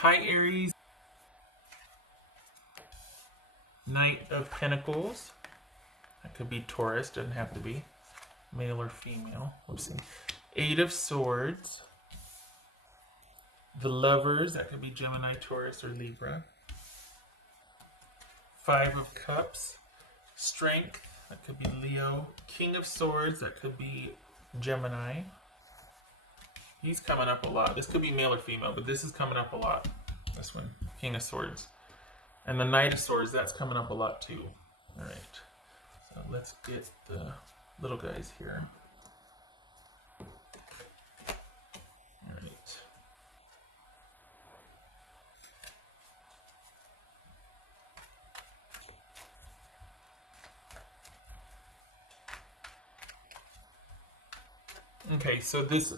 Hi, Aries. Knight of Pentacles. That could be Taurus, doesn't have to be. Male or female. Let's see. Eight of Swords. The Lovers, that could be Gemini, Taurus, or Libra. Five of Cups. Strength, that could be Leo. King of Swords, that could be Gemini. He's coming up a lot. This could be male or female, but this is coming up a lot. This one, King of Swords. And the Knight of Swords, that's coming up a lot too. All right. So let's get the little guys here. All right. Okay, so this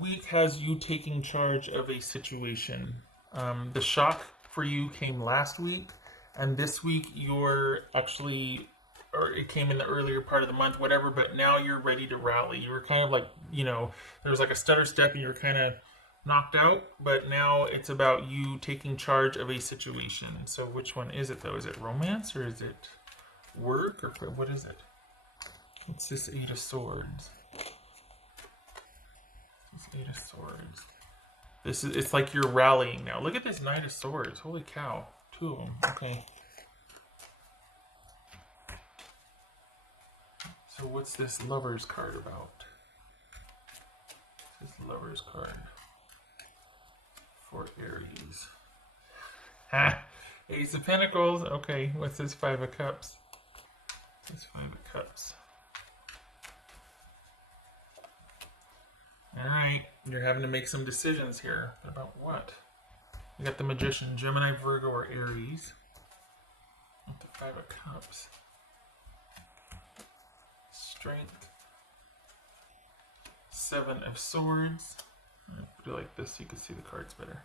week has you taking charge of a situation. The shock for you came last week, and this week you're actually, or it came in the earlier part of the month, whatever, but now you're ready to rally. You were kind of like, there was like a stutter step and you were kind of knocked out, but now it's about you taking charge of a situation. So which one is it though? Is it romance or is it work, or what is it? What's this Eight of Swords? Eight of Swords. It's like you're rallying now. Look at this Knight of Swords. Holy cow. Two of them. Okay. So what's this Lover's card about? This Lover's card for Aries. Ha! Ace of Pentacles. Okay. What's this Five of Cups? This Five of Cups. All right, you're having to make some decisions here. About what? You got the Magician, Gemini, Virgo, or Aries. With the Five of Cups. Strength. Seven of Swords. I'll put it like this so you can see the cards better.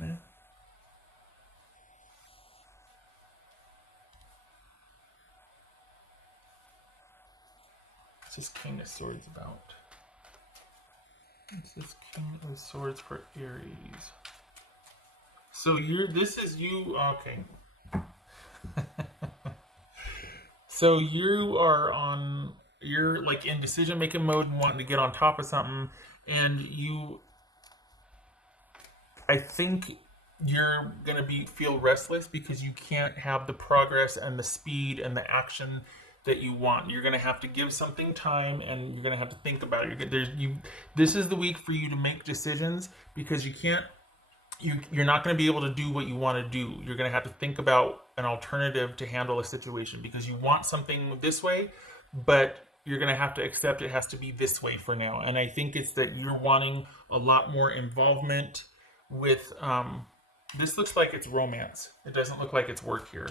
Yeah. What's this King of Swords about? What's this King of Swords for Aries? So this is you, okay. So you're like in decision making mode and wanting to get on top of something, and I think you're gonna feel restless because you can't have the progress and the speed and the action that you want. You're going to have to give something time, and you're going to have to think about it. This is the week for you to make decisions, because you're not going to be able to do what you want to do. You're going to have to think about an alternative to handle a situation, because you want something this way, but you're going to have to accept it has to be this way for now. And I think it's that you're wanting a lot more involvement with, this looks like it's romance. It doesn't look like it's work here.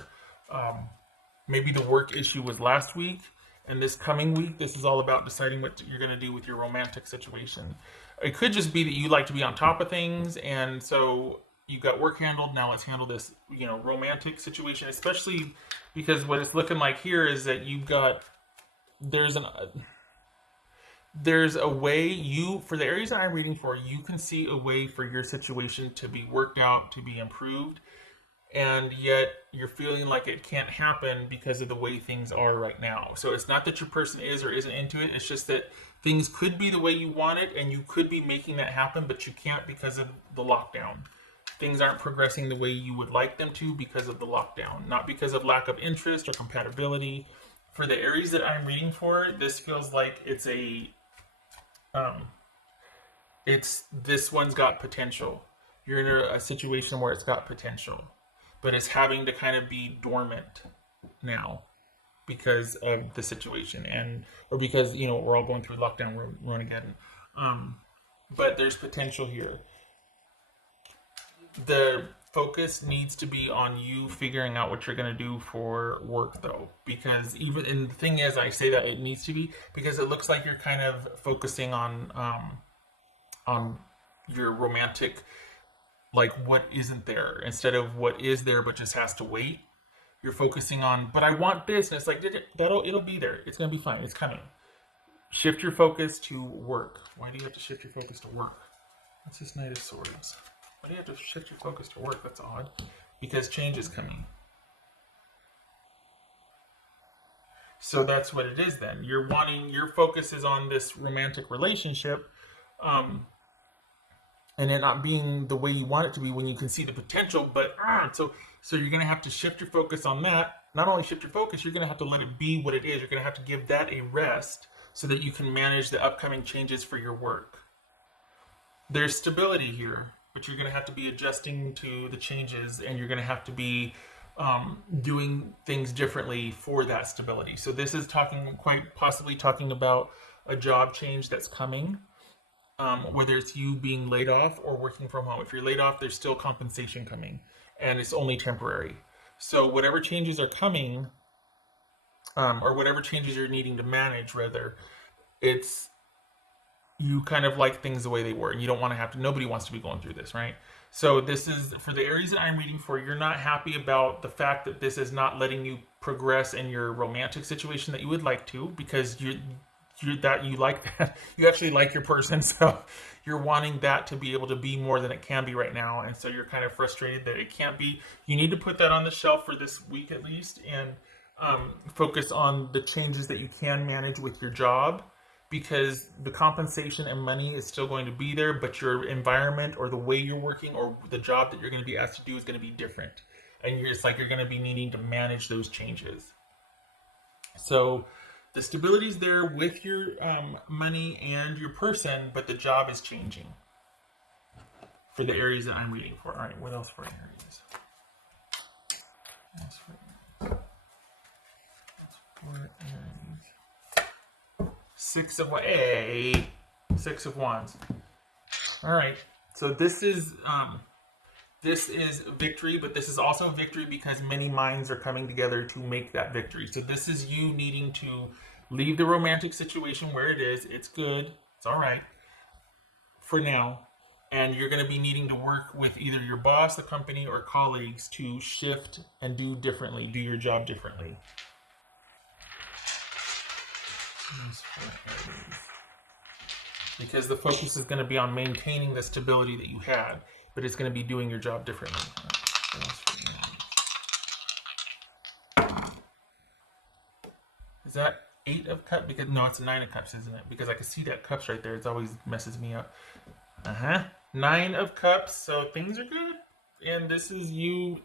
Maybe the work issue was last week, and this coming week, this is all about deciding what you're going to do with your romantic situation. It could just be that you like to be on top of things, and so you got work handled. Now let's handle this, romantic situation, especially because what it's looking like here is that there's a way for the Aries that I'm reading for, you can see a way for your situation to be worked out, to be improved. And yet you're feeling like it can't happen because of the way things are right now. So it's not that your person is or isn't into it. It's just that things could be the way you want it, and you could be making that happen, but you can't because of the lockdown. Things aren't progressing the way you would like them to because of the lockdown, not because of lack of interest or compatibility. For the Aries that I'm reading for, this feels like this one's got potential. You're in a situation where it's got potential, but it's having to kind of be dormant now because of the situation, or because we're all going through lockdown, Ronageddon. But there's potential here. The focus needs to be on you figuring out what you're going to do for work, though, because and the thing is, I say that it needs to be because it looks like you're kind of focusing on your romantic, like what isn't there instead of what is there but just has to wait. You're focusing on, but I want this, and it's like it'll be there. It's gonna be fine. It's coming. Shift your focus to work. Why do you have to shift your focus to work? What's this Knight of Swords? Why do you have to shift your focus to work? That's odd. Because change is coming. So that's what it is then. You're wanting, your focus is on this romantic relationship, and it not being the way you want it to be when you can see the potential, but so you're going to have to shift your focus on that. Not only shift your focus, you're going to have to let it be what it is. You're going to have to give that a rest so that you can manage the upcoming changes for your work. There's stability here, but you're going to have to be adjusting to the changes, and you're going to have to be doing things differently for that stability. So this is quite possibly talking about a job change that's coming, whether it's you being laid off or working from home. If you're laid off, there's still compensation coming, and it's only temporary. So whatever changes are coming, or whatever changes you're needing to manage, rather, it's, you kind of like things the way they were, and you don't want to have to, nobody wants to be going through this, right? So this is, for the Aries that I'm reading for, you're not happy about the fact that this is not letting you progress in your romantic situation that you would like to, because you like that. You actually like your person, so you're wanting that to be able to be more than it can be right now, and so you're kind of frustrated that it can't be. You need to put that on the shelf for this week at least, and focus on the changes that you can manage with your job, because the compensation and money is still going to be there, but your environment or the way you're working or the job that you're going to be asked to do is going to be different, and it's like you're going to be needing to manage those changes. So the stability is there with your money and your person, but the job is changing for the Aries that I'm reading for. All right, what else for Aries? Six of Wands. All right, so this is victory, but this is also victory because many minds are coming together to make that victory. So this is you needing to leave the romantic situation where it is. It's good. It's all right for now. And you're going to be needing to work with either your boss, the company, or colleagues to shift and do differently, do your job differently. Because the focus is going to be on maintaining the stability that you had, but it's going to be doing your job differently. Is that 8 of Cups? Because no, it's a 9 of Cups, isn't it? Because I can see that cups right there. It always messes me up. 9 of Cups. So things are good, and this is you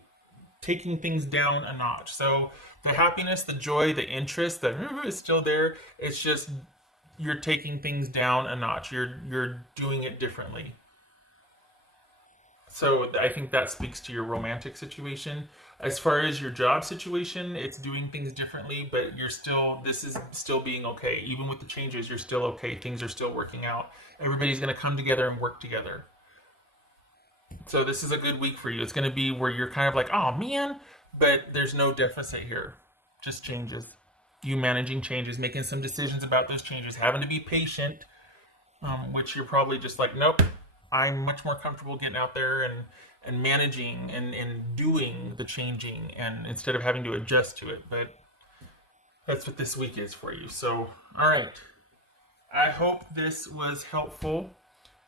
taking things down a notch. So the happiness, the joy, the interest, is still there. It's just you're taking things down a notch. You're doing it differently. So I think that speaks to your romantic situation. As far as your job situation, it's doing things differently, but this is still being okay. Even with the changes, you're still okay. Things are still working out. Everybody's going to come together and work together. So this is a good week for you. It's going to be where you're kind of like, oh man, but there's no deficit here. Just changes. You managing changes, making some decisions about those changes, having to be patient, which you're probably just like, nope, I'm much more comfortable getting out there and managing and doing the changing, and instead of having to adjust to it. But that's what this week is for you. So, all right. I hope this was helpful.